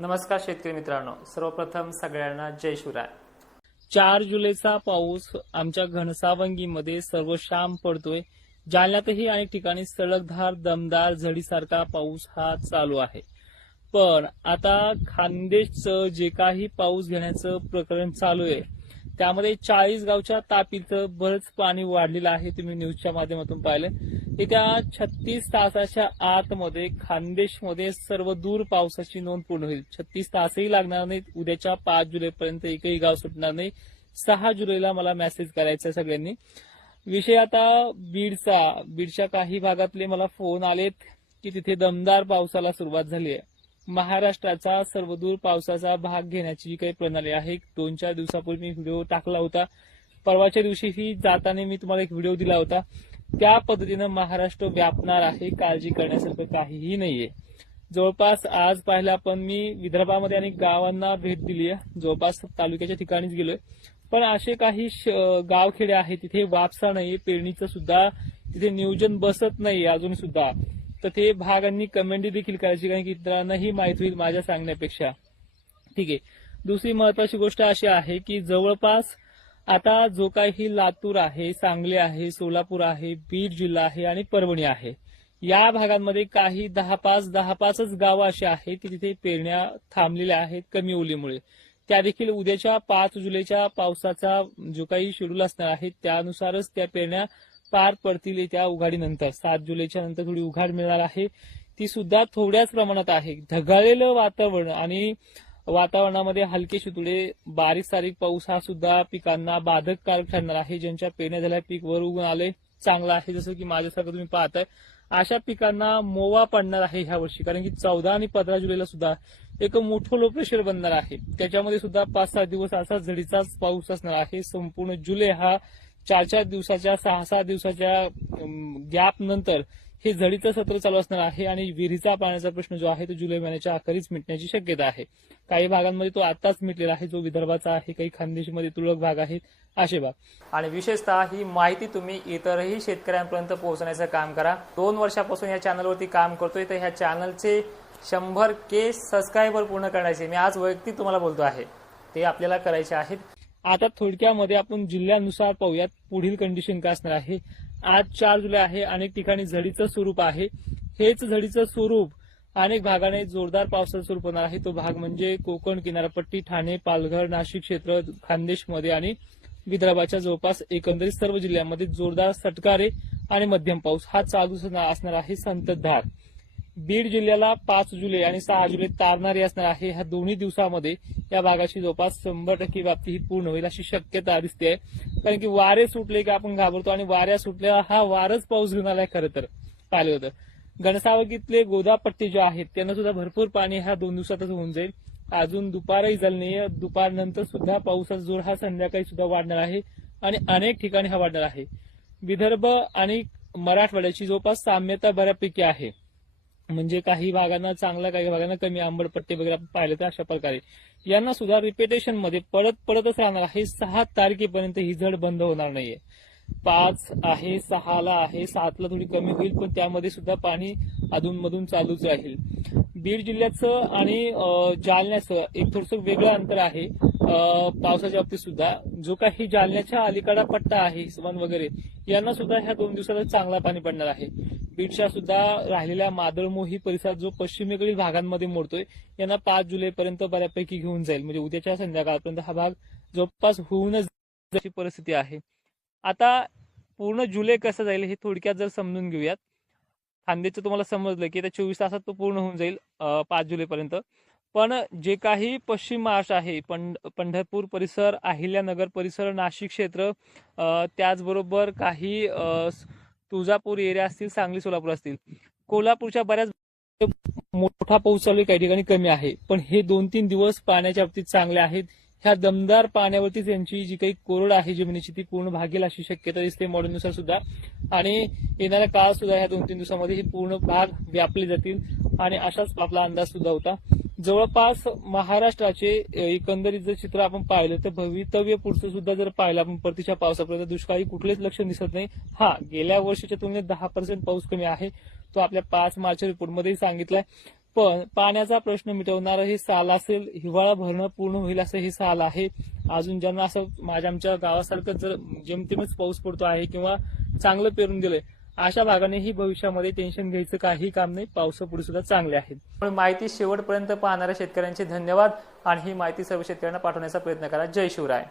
नमस्कार शेतकरी मित्रांनो, सर्वप्रथम सगळ्यांना जय शिवराय। 4 जुलैचा पाऊस आमच्या घनसावंगीमध्ये सर्वशाम पडतोय। जालन्यातही अनेक ठिकाणी सलगधार दमदार झडीसारखा पाऊस हा चालू आहे। पण आता खान्देशचं जे काही पाऊस घेण्याचं प्रकरण चालू आहे त्यामध्ये 40 गावच्या तापीचं बरंच पाणी वाढलेलं आहे। तुम्ही न्यूजच्या माध्यमातून पाहिलं। येत्या 36 तासाच्या आतमध्ये खान्देशमध्ये सर्व दूर पावसाची नोंद पूर्ण होईल। 36 तासही लागणार नाहीत। उद्याच्या 5 जुलैपर्यंत एकही गाव सुटणार नाही। 6 जुलैला मला मेसेज करायचा सगळ्यांनी। विषय आता बीडच्या काही भागातले मला फोन आलेत की तिथे दमदार पावसाला सुरुवात झाली आहे। महाराष्ट्राचा सर्वदूर पावसाचा भाग घेण्याची जी काही प्रणाली आहे 2-4 दिवसापूर्वी मी व्हिडिओ टाकला होता। परवाच्या दिवशीही जाताना मी तुम्हाला एक व्हिडिओ दिला होता। त्या पद्धतीनं महाराष्ट्र व्यापणार आहे, काळजी करण्यासारखं काहीही नाहीये। जवळपास आज पाहिलं आपण मी विदर्भामध्ये अनेक गावांना भेट दिली आहे, जवळपास तालुक्याच्या ठिकाणीच गेलोय। पण असे काही गावखेडे आहेत तिथे वापसा नाही, पेरणीचं सुद्धा तिथे नियोजन बसत नाही अजून सुद्धा। तर ते भागांनी कमेंट देखील करायची, कारण की इतरांनाही माहित होईल माझ्या सांगण्यापेक्षा। ठीक आहे। दुसरी महत्वाची गोष्ट अशी आहे की जवळपास आता जो काही लातूर आहे, सांगली आहे, सोलापूर आहे, बीड जिल्हा आहे आणि परभणी आहे, या भागांमध्ये काही 10-5च गावं अशी आहेत की तिथे पेरण्या थांबलेल्या आहेत कमी ओलीमुळे। त्या देखील उद्याच्या 5 जुलैच्या पावसाचा जो काही शेड्यूल असणार आहे त्यानुसारच त्या पेरण्या पार पडतील। त्या उघाडीनंतर 7 जुलैच्या नंतर थोडी उघाड मिळणार आहे, ती सुद्धा थोड्याच प्रमाणात आहे। ढगाळलेलं वातावरण आणि वातावरणामध्ये हलके शितुडे बारीक सारीक पाऊस हा सुद्धा पिकांना बाधककारक ठरणार आहे। ज्यांच्या पेरण्या झाल्या पीक वर उगून आले चांगलं आहे, जसं की माझ्यासारखं तुम्ही पाहताय अशा पिकांना मोवा पडणार आहे ह्या वर्षी। कारण की 14 आणि 15 जुलैला सुद्धा एक मोठं लो प्रेशर बनणार आहे, त्याच्यामध्ये सुद्धा 5-6 दिवस असा झडीचाच पाऊस असणार आहे। संपूर्ण जुलै हा 4-4 दिवसाच्या 6-6 दिवसाच्या गॅप नंतर हे झडीचं सत्र चालू असणार आहे आणि विहिरीचा पाण्याचा प्रश्न जो आहे तो जुलै महिन्याच्या अखेरीस मिटण्याची शक्यता आहे। काही भागांमध्ये तो आताच मिटलेला आहे, जो विदर्भाचा आहे, काही खानदेशमध्ये तुरळक भाग आहेत असे भाग। आणि विशेषतः ही माहिती तुम्ही इतरही शेतकऱ्यांपर्यंत पोहोचण्याचं काम करा। 2 वर्षापासून या चॅनलवरती काम करतोय, तर ह्या चॅनलचे 100K सबस्क्रायबर पूर्ण करण्याचे मी आज वैयक्तिक तुम्हाला बोलतो आहे, ते आपल्याला करायचे आहेत। आता थोडक्यामध्ये आपण जिल्ह्यानुसार पाहूयात पुढील कंडिशन काय असणार आहे। आज 4 जुलै आहे, अनेक ठिकाणी झडीचं स्वरूप आहे। हेच झडीचं स्वरूप अनेक भागाने जोरदार पावसाचं स्वरूप होणार आहे। तो भाग म्हणजे कोकण किनारपट्टी, ठाणे, पालघर, नाशिक क्षेत्र, खानदेशमध्ये आणि विदर्भाच्या जवळपास एकंदरीत सर्व जिल्ह्यांमध्ये जोरदार सटकारे आणि मध्यम पाऊस हा चालू असणार आहे संततधार। बीड जिल्ह्याला 5 जुलै आणि 6 जुलै तारणारी असणार आहे। ह्या दोन्ही दिवसामध्ये या भागाची जवळपास 100% व्याप्ती ही पूर्ण होईल अशी शक्यता दिसते आहे। कारण की वारे सुटले की आपण घाबरतो आणि वाऱ्या सुटल्या हा वारच पाऊस घेऊन आलाय। खरं तर पाहिलं होतं घनसावंगीतले गोदापट्टी जे आहेत त्यांना सुद्धा भरपूर पाणी ह्या 2 दिवसातच होऊन जाईल। अजून दुपारही झालं नाही, दुपारनंतर सुद्धा पावसाचा जोर हा संध्याकाळी सुद्धा वाढणार आहे आणि अनेक ठिकाणी हा वाढणार आहे। विदर्भ आणि मराठवाड्याची जवळपास साम्यता बऱ्यापैकी आहे, म्हणजे काही भागांना चांगला, काही भागांना कमी, आंबटपट्टी वगैरे आपण पाहिलं तर अशा प्रकारे यांना सुद्धा रिपिटेशन मध्ये पडतच राहणार आहे। 6 तारखेपर्यंत ही झड बंद होणार नाहीये। 5 आहे, 6ला आहे, 7ला थोडी कमी होईल, पण त्यामध्ये सुद्धा पाणी अधूनमधून चालूच राहील। बीड जिल्ह्याचं आणि जालन्याचं एक थोडंसं वेगळं अंतर आहे पावसाच्या बाबतीत सुद्धा। जो काही जालन्याच्या अलीकडा पट्टा आहे वन वगैरे यांना सुद्धा ह्या 2 दिवसात चांगला पाणी पडणार आहे। बीडच्या सुद्धा राहिलेल्या मादळमोही परिसरात जो पश्चिमेकडील भागांमध्ये मोडतोय यांना 5 जुलैपर्यंत बऱ्यापैकी घेऊन जाईल, म्हणजे उद्याच्या संध्याकाळपर्यंत हा भाग जवळपास होऊनच जायची परिस्थिती आहे। आता पूर्ण जुलै कसं जाईल हे थोडक्यात जर समजून घेऊयात। खान्देशचं तुम्हाला समजलं की आता 24 तासात तो पूर्ण होऊन जाईल 5 जुलैपर्यंत। पण जे काही पश्चिम महाराष्ट्र आहे, पंढरपूर परिसर, अहिल्यानगर परिसर, नाशिक क्षेत्र, त्याचबरोबर काही तुळजापूर एरिया असतील, सांगली सोलापूर असतील, कोल्हापूरच्या बऱ्याच मोठा पाऊस चालू आहे, काही ठिकाणी कमी आहे। पण हे 2-3 दिवस पाण्याच्या बाबतीत चांगले आहेत। ह्या दमदार पाण्यावरतीच यांची जी काही कोरड आहे जमिनीची ती पूर्ण भागेल अशी शक्यता दिसते मॉडेलनुसार सुद्धा। आणि येणाऱ्या काळ सुद्धा ह्या 2-3 दिवसामध्ये हे पूर्ण भाग व्यापले जातील आणि अशाच आपला अंदाज सुद्धा होता। जवळपास महाराष्ट्राचे एकंदरीत जर चित्र आपण पाहिलं तर भवितव्य पुढचं सुद्धा जर पाहिलं आपण परतीच्या पावसापर्यंत दुष्काळी कुठलेच लक्षण दिसत नाही। गेल्या वर्षीच्या तुलनेत 10% पाऊस कमी आहे, तो आपल्या 5 मार्च रिपोर्टमध्ये सांगितलाय। पण पाण्याचा प्रश्न मिटवणारं हे साल असेल, हिवाळा भरणं पूर्ण होईल असं हे साल आहे. अजून ज्यांना असं आमच्या गावासारखं जर जेमतेमच पाऊस पडतो आहे किंवा चांगलं पेरून दिलंय अशा भागानेही भविष्यामध्ये टेन्शन घ्यायचं काही काम नाही. पावसापुढे सुद्धा चांगले आहेत. पण माहिती शेवटपर्यंत पाहणाऱ्या शेतकऱ्यांचे धन्यवाद आणि ही माहिती सर्व शेतकऱ्यांना पाठवण्याचा प्रयत्न करा. जय शिवराय.